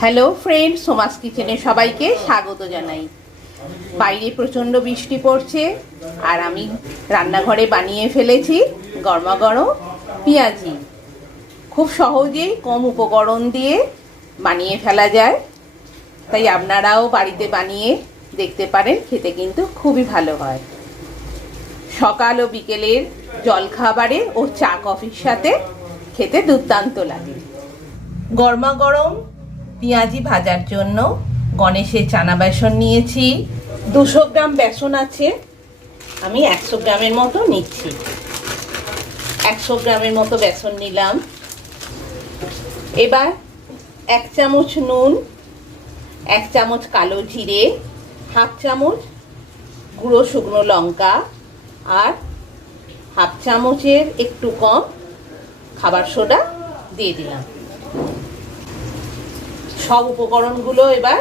Hello friend, Soma's কিচেনে সবাইকে স্বাগত জানাই। বাইরে প্রচণ্ড বৃষ্টি পড়ছে আর আমি রান্নাঘরে বানিয়ে ফেলেছি গরমাগরম পেঁয়াজি। খুব সহজেই কম উপকরণ দিয়ে বানিয়ে ফেলা যায়, তাই আপনারাও বাড়িতে বানিয়ে দেখতে পারেন। খেতে কিন্তু খুবই ভালো হয়। সকাল ও বিকেলের জলখাবারে ও চা কফির সাথে খেতে দুর্দান্ত লাগে। গরমাগরম পেঁয়াজি ভাজার জন্য গণেশের চানা বেসন নিয়েছি। 200 গ্রাম বেসন আছে, আমি 100 গ্রামের মতো নিচ্ছি। 100 গ্রামের মতো বেসন নিলাম। এবার 1 চামচ নুন, 1 চামচ কালো জিরে, হাফ চামচ গুঁড়ো শুকনো লঙ্কা আর হাফ চামচের একটু কম খাবার সোডা দিয়ে দিলাম। সব উপকরণগুলো এবার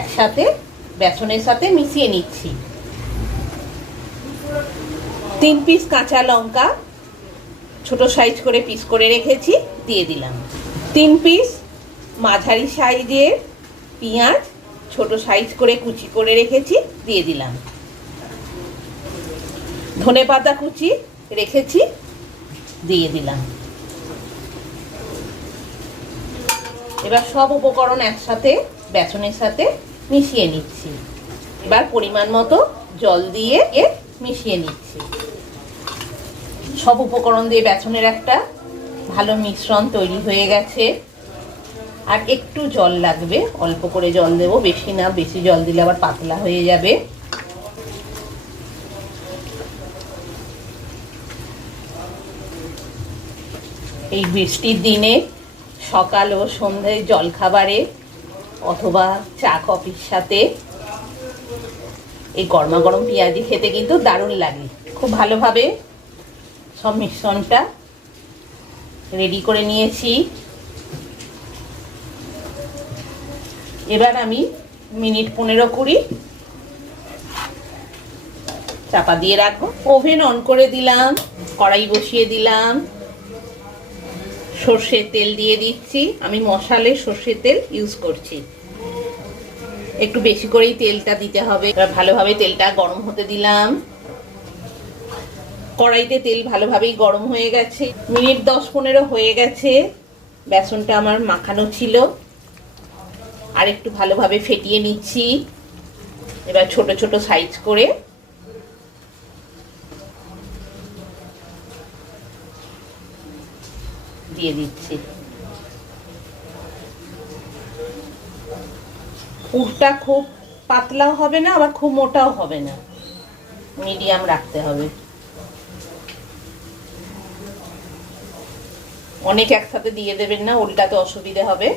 একসাথে বেসনের সাথে মিশিয়ে নিচ্ছি। 3 পিস কাঁচা লঙ্কা ছোট সাইজ করে পিস করে রেখেছি, দিয়ে দিলাম। 3 পিস মাঝারি সাইজের পেঁয়াজ ছোট সাইজ করে কুচি করে রেখেছি, দিয়ে দিলাম। ধনেপাতা কুচি রেখেছি, দিয়ে দিলাম। এবার সব উপকরণ একসাথে বেসনের সাথে মিশিয়ে নিচ্ছি। এবার পরিমাণ মতো জল দিয়ে মিশিয়ে নিচ্ছি। সব উপকরণ দিয়ে বেসনের একটা ভালো মিশ্রণ তৈরি হয়ে গেছে। আর একটু জল লাগবে, অল্প করে জল দেব, বেশি না। বেশি জল দিলে আবার পাতলা হয়ে যাবে। এই বৃষ্টির দিনে সকাল ও সন্ধ্যায় জলখাবারে অথবা চা কফির সাথে এই গরমাগরম পেঁয়াজি খেতে কিন্তু দারুণ লাগে। খুব ভালোভাবে সব মিশ্রণটা রেডি করে নিয়েছি। এবার আমি মিনিট 15-20 চাপা দিয়ে রাখবো। ওভেন অন করে দিলাম, কড়াই বসিয়ে দিলাম, সর্ষের তেল দিয়ে দিচ্ছি। আমি মশালে সর্ষের তেল ইউজ করছি। একটু বেশি করেই তেলটা দিতে হবে। এবার ভালোভাবে তেলটা গরম হতে দিলাম। কড়াইতে তেল ভালোভাবেই গরম হয়ে গেছে। মিনিট 10-15 হয়ে গেছে। বেসনটা আমার মাখানো ছিল, আর একটু ভালোভাবে ফেটিয়ে নিচ্ছি। এবার ছোট ছোট সাইজ করে দিয়ে দিচ্ছি। পুরটা খুব পাতলাও হবে না, আবার খুব মোটাও হবে না, মিডিয়াম রাখতে হবে। অনেক একসাথে দিয়ে দেবেন না, উল্টাতে অসুবিধা হবে।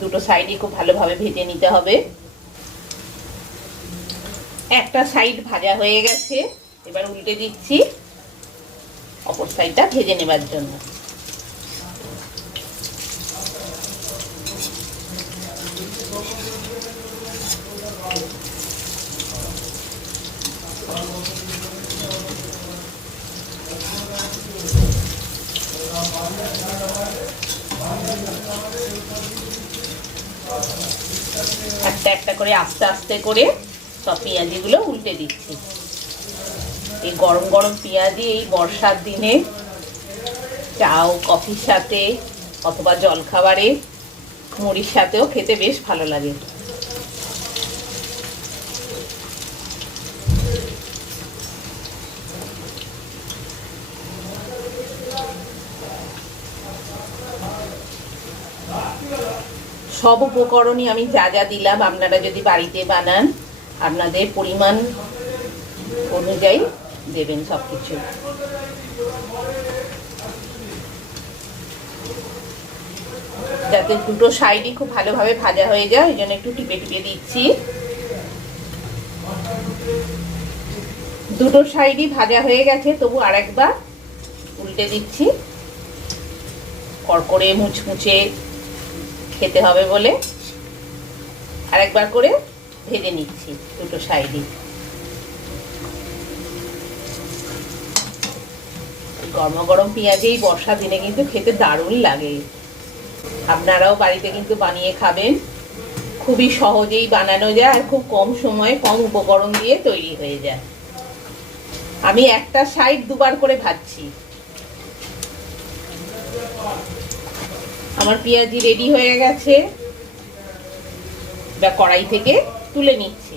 দুটো সাইডই খুব ভালোভাবে ভেজে নিতে হবে। একটা সাইড ভাজা হয়ে গেছে, এবার উল্টে দিচ্ছি অপর সাইডটা ভেজে নেবার জন্য। একটা একটা করে আস্তে আস্তে করে সব পেঁয়াজিগুলো উল্টে দিচ্ছি। এই গরম গরম পেঁয়াজি এই বর্ষার দিনে চা ও কফির সাথে অথবা জলখাবারে মুড়ির সাথেও খেতে বেশ ভালো লাগে। সব উপকরণই আমি যা যা দিলাম, আপনারা যদি বাড়িতে বানান আপনাদের পরিমাণ অনুযায়ী দেবেন সবকিছু। যাতে দুটো সাইডই খুব ভালোভাবে ভাজা হয়ে যায়, এই জন্য একটু টিপে টিপে দিচ্ছি। দুটো সাইডই ভাজা হয়ে গেছে, তবু আরেকবার উল্টে দিচ্ছি। কড়কড়ে মুচমুচে খেতে হবে বলে আরেকবার করে ভেজে নিচ্ছি দুটো সাইডই। গরম গরম পেঁয়াজি এই বর্ষার দিনে কিন্তু খেতে দারুণ লাগে। আপনারাও বাড়িতে কিন্তু বানিয়ে খাবেন। খুবই সহজেই বানানো যায় আর খুব কম সময়ে কম উপকরণ দিয়ে তৈরি হয়ে যায়। আমি একটা সাইড দুবার করে ভাজছি। আমার পেঁয়াজি রেডি হয়ে গেছে, এটা কড়াই থেকে তুলে নিচ্ছি।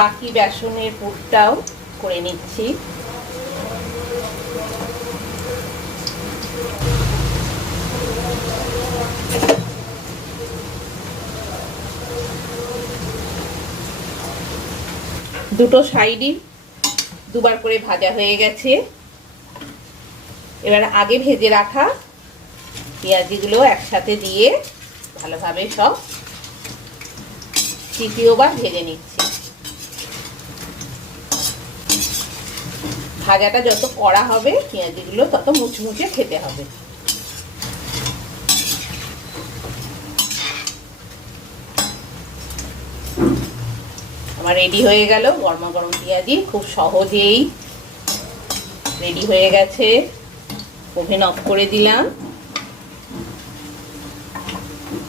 বাকি বেসনের পুরটাও করে নিচ্ছি। দুটো সাইডই দুবার করে ভাজা হয়ে গেছে। এবার আগে ভেজে রাখা পেঁয়াজিগুলো একসাথে দিয়ে ভালোভাবে সব তৃতীয়বার ভেজে নিচ্ছি। ভাজাটা যত কড়া হবে পেঁয়াজিগুলো তত মুচমুচে খেতে হবে। আমার রেডি হয়ে গেল গরমা গরম পেঁয়াজি, খুব সহজেই রেডি হয়ে গেছে। ওভেন অফ করে দিলাম,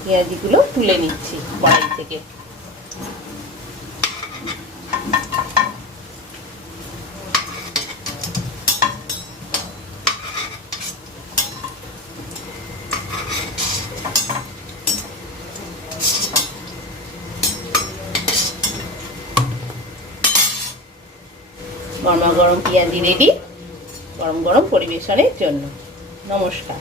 পেঁয়াজিগুলো তুলে নিচ্ছি কড়াই থেকে। গরমা গরম পেঁয়াজি রেডি, গরম গরম পরিবেশনের জন্য। নমস্কার।